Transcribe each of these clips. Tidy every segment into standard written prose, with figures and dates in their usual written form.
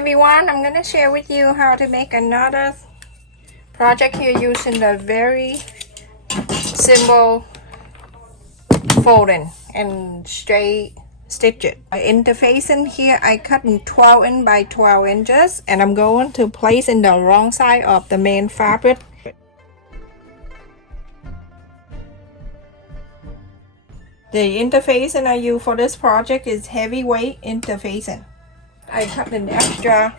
Everyone, I'm gonna share with you how to make another project here using the very simple folding and straight stitch it. Interfacing here I cut in 12 inch by 12 inches and I'm going to place in the wrong side of the main fabric. The interfacing I use for this project is heavyweight interfacing. I cut an extra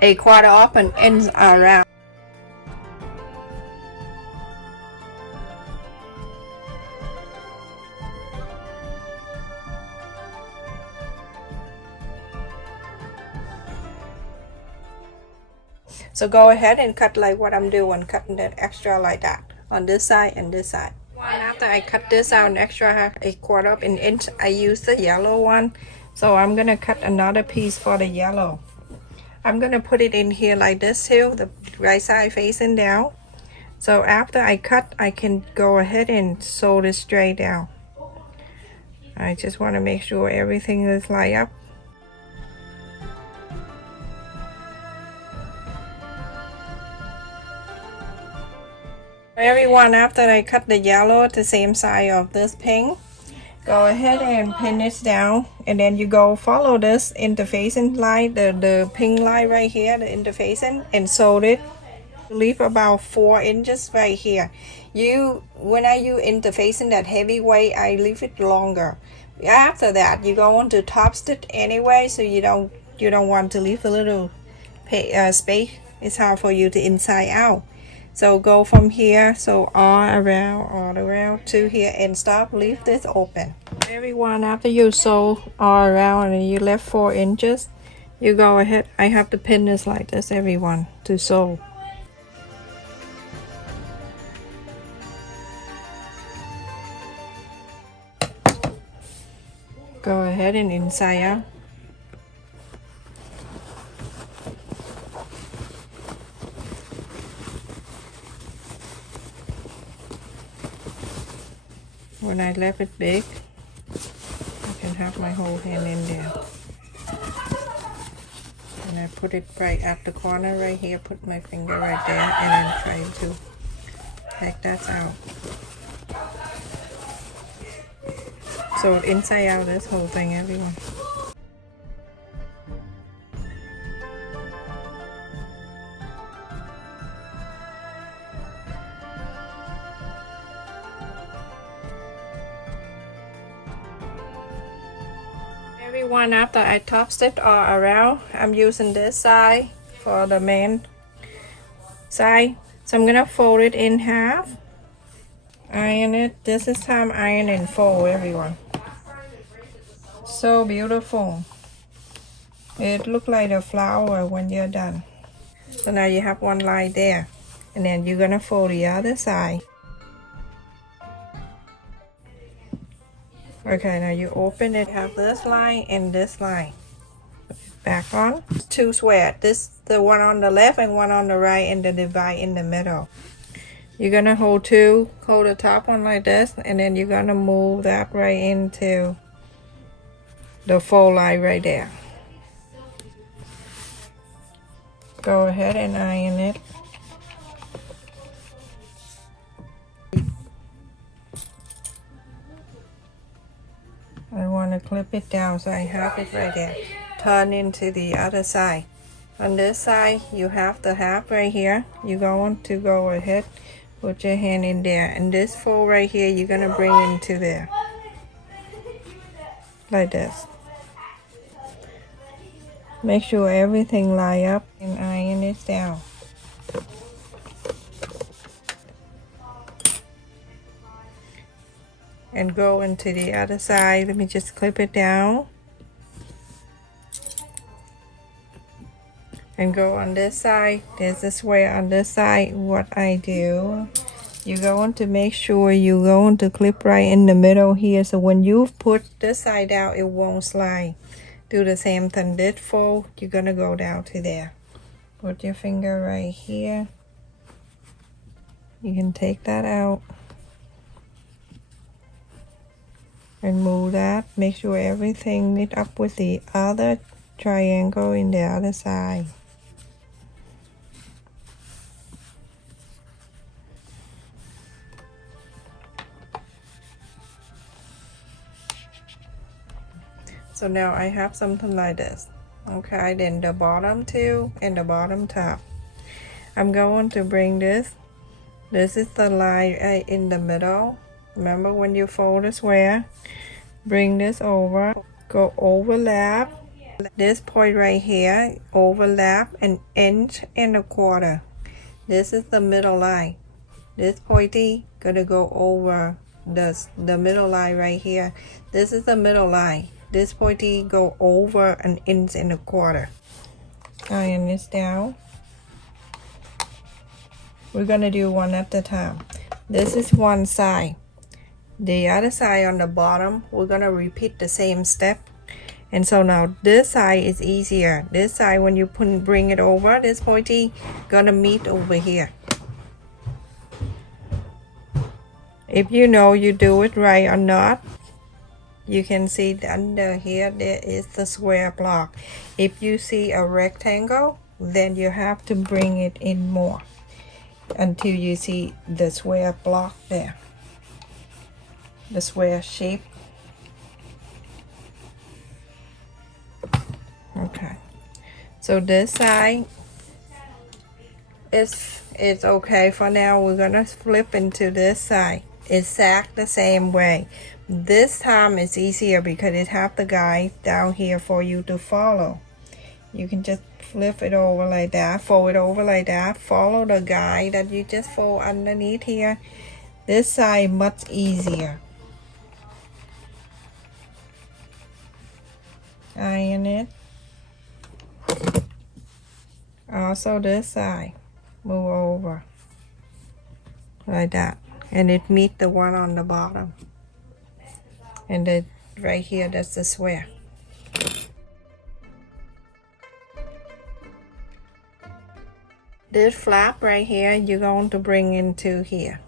a quarter up and ends around. So go ahead and cut like what I'm doing, cutting that extra like that on this side and this side. After I cut this out an extra a quarter of an inch, I use the yellow one. So I'm gonna cut another piece for the yellow. I'm gonna put it in here like this too, the right side facing down. So after I cut, I can go ahead and sew this straight down. I just want to make sure everything is lined up. Everyone, after I cut the yellow the same side of this pink, go ahead and pin this down, and then you go follow this interfacing line, the pink line right here, the interfacing, and sew it. Leave about 4 inches right here. When I use interfacing that heavyweight, I leave it longer. After that, you go on to top stitch anyway, so you don't want to leave a little space. It's hard for you to inside out. So go from here, so all around to here, and stop, leave this open. Everyone, after you sew all around and you left 4 inches, you go ahead, I have to pin this like this, everyone, to sew. Go ahead and inside out. When I left it big, I can have my whole hand in there. And I put it right at the corner right here, put my finger right there, and then try to take that out. So inside out this whole thing, everyone. Everyone, after I top stitch all around, I'm using this side for the main side. So I'm gonna fold it in half, iron it. This is time iron and fold, everyone. So beautiful. It looks like a flower when you're done. So now you have one line there, and then you're gonna fold the other side. Okay, now you open it, have this line and this line. Back on. Two square. This the one on the left and one on the right, and the divide in the middle. You're gonna hold the top one like this, and then you're gonna move that right into the fold line right there. Go ahead and iron it. I want to clip it down, so I have it right there. Turn into the other side. On this side, you have the half right here. You're going to go ahead, put your hand in there, and this fold right here, you're gonna bring into there, like this. Make sure everything line up and iron it down. And go into the other side. Let me just clip it down. And go on this side. There's this way on this side. What I do, you're going to make sure you're going to clip right in the middle here. So when you put this side out, it won't slide. Do the same thing. This fold, you're going to go down to there. Put your finger right here. You can take that out. And move that, make sure everything meet up with the other triangle in the other side. So now I have something like this. Okay, then the bottom two and the bottom top. I'm going to bring this. This is the line in the middle. Remember when you fold a square, bring this over, go overlap. This point right here, overlap an inch and a quarter. This is the middle line. This pointy gonna go over the middle line right here. This is the middle line. This pointy go over an inch and a quarter. Iron this down. We're gonna do one at a time. This is one side. The other side on the bottom, we're gonna repeat the same step. And so now this side is easier. This side, when you bring it over, this pointy gonna meet over here. If you know you do it right or not, you can see under here there is the square block. If you see a rectangle, then you have to bring it in more until you see the square block there, the square shape. Okay, so this side is okay for now. We're gonna flip into this side. Exact the same way. This time it's easier because it have the guide down here for you to follow. You can just flip it over like that, fold it over like that, follow the guide that you just fold underneath here. This side much easier. Iron it. Also this side, move over like that, and it meet the one on the bottom. And then right here, that's the square. This flap right here, you're going to bring into here.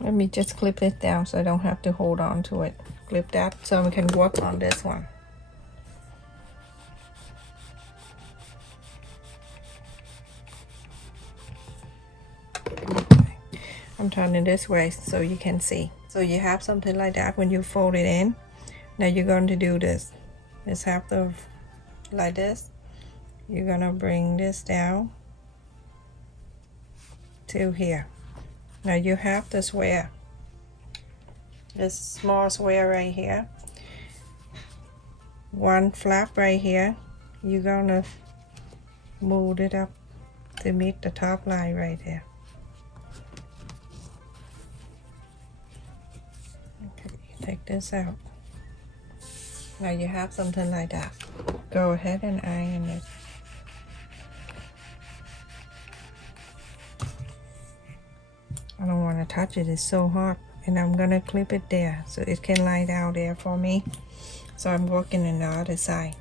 Let me just clip it down so I don't have to hold on to it. Clip that so we can work on this one. I'm turning this way so you can see. So you have something like that when you fold it in. Now you're going to do this. Just have to, like this. You're gonna bring this down to here. Now you have the square. This small square right here. One flap right here. You're gonna move it up to meet the top line right there. Okay, take this out. Now you have something like that. Go ahead and iron it. I don't want to touch it, it's so hot. And I'm gonna clip it there so it can lie down there for me. So I'm working on the other side.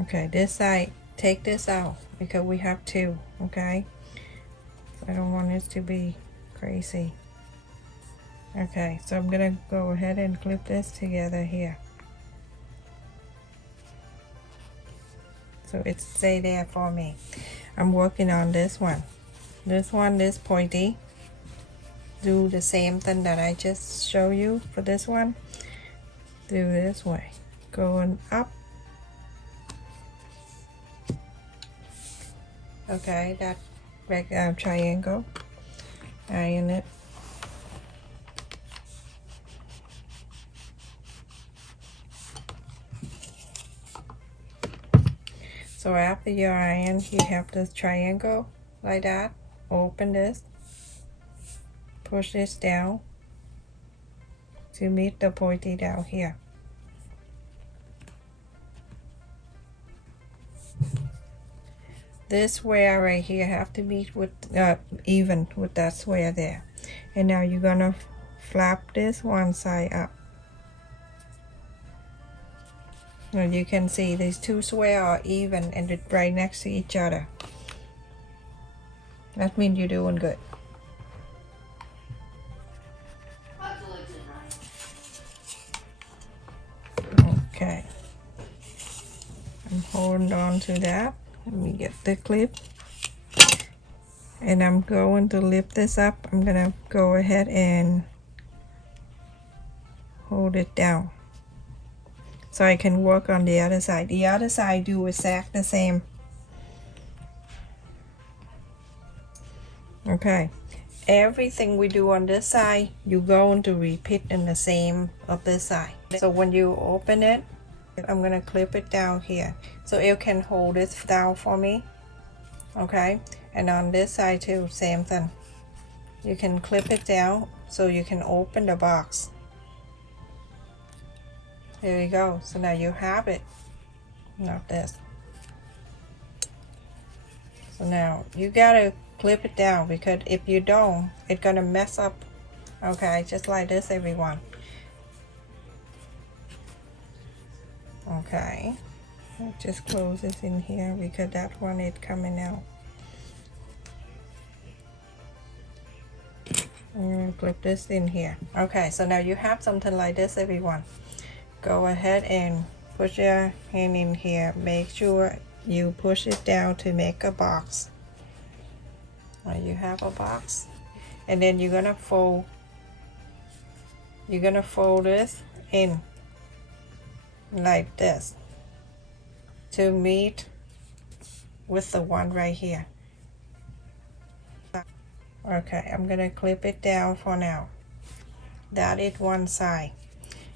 Okay, this side, take this out because we have two, okay? I don't want this to be crazy. Okay, so I'm gonna go ahead and clip this together here. So it stay there for me. I'm working on this one. This pointy. Do the same thing that I just showed you for this one. Do this way. Going up. Okay, that triangle. Iron it. So after you iron, you have this triangle like that. Open this. Push this down to meet the pointy down here. This square right here have to meet with even with that square there. And now you're gonna flap this one side up. And you can see these two squares are even and it's right next to each other. That means you're doing good. Okay. I'm holding on to that. Let me get the clip. And I'm going to lift this up. I'm gonna go ahead and hold it down so I can work on the other side. The other side do exactly the same. Okay, everything we do on this side, you're going to repeat in the same of this side. So when you open it, I'm gonna clip it down here so it can hold it down for me. Okay, and on this side too, same thing. You can clip it down so you can open the box. There you go. So now you have it. Not this. So now you gotta clip it down, because if you don't, it's gonna mess up. Okay, just like this, everyone. Okay, just close this in here because that one is coming out. Clip this in here. Okay, so now you have something like this, everyone. Go ahead and put your hand in here. Make sure you push it down to make a box. Now you have a box, and then you're gonna fold this in like this to meet with the one right here. Okay, I'm gonna clip it down for now. That is one side,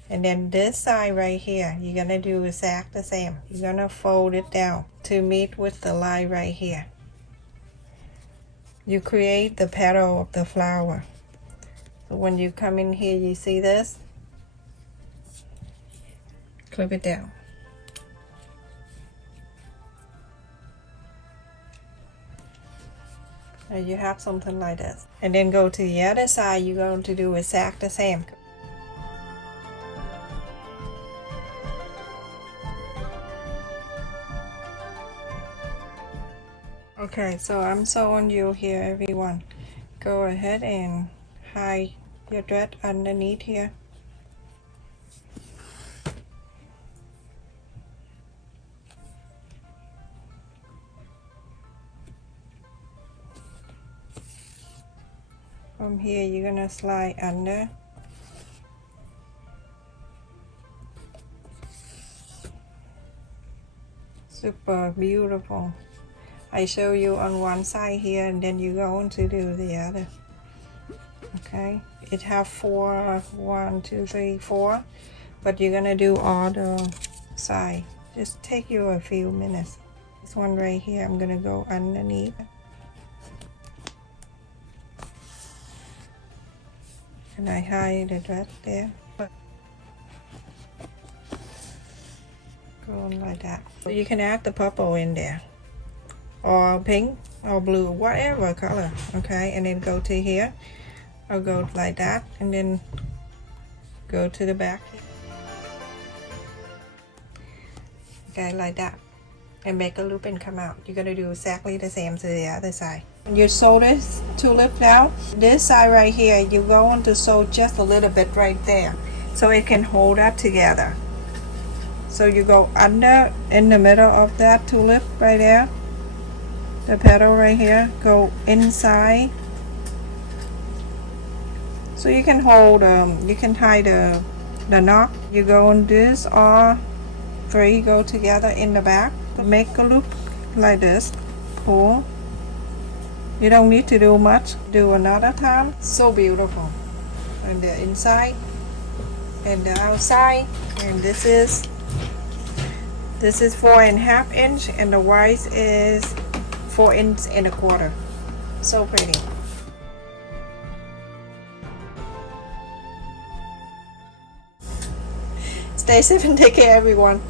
and then this side right here, you're gonna do exactly the same. You're gonna fold it down to meet with the line right here. You create the petal of the flower. So when you come in here, you see this? Clip it down. And you have something like this. And then go to the other side, you're going to do exactly the same. Okay, so I'm showing you here, everyone. Go ahead and hide your thread underneath here. From here, you're gonna slide under. Super beautiful. I show you on one side here, and then you're going to do the other. Okay, it have 4, 1, 2, 3, 4, but you're gonna do all the side. Just take you a few minutes. This one right here, I'm gonna go underneath. And I hide the thread there. Going like that. So you can add the purple in there, or pink, or blue, whatever color. Okay, and then go to here. I'll go like that, and then go to the back. Okay, like that. And make a loop and come out. You're gonna do exactly the same to the other side. When you sew this tulip now, this side right here, you're going to sew just a little bit right there, so it can hold that together. So you go under in the middle of that tulip right there, the petal right here, go inside. So you can hold, you can tie the knot. You go on this, all 3 go together in the back. Make a loop like this, pull. You don't need to do much. Do another time. So beautiful. And the inside and the outside. And this is 4.5 inch, and the wide is 4.25 inches. So pretty. Stay safe and take care, everyone.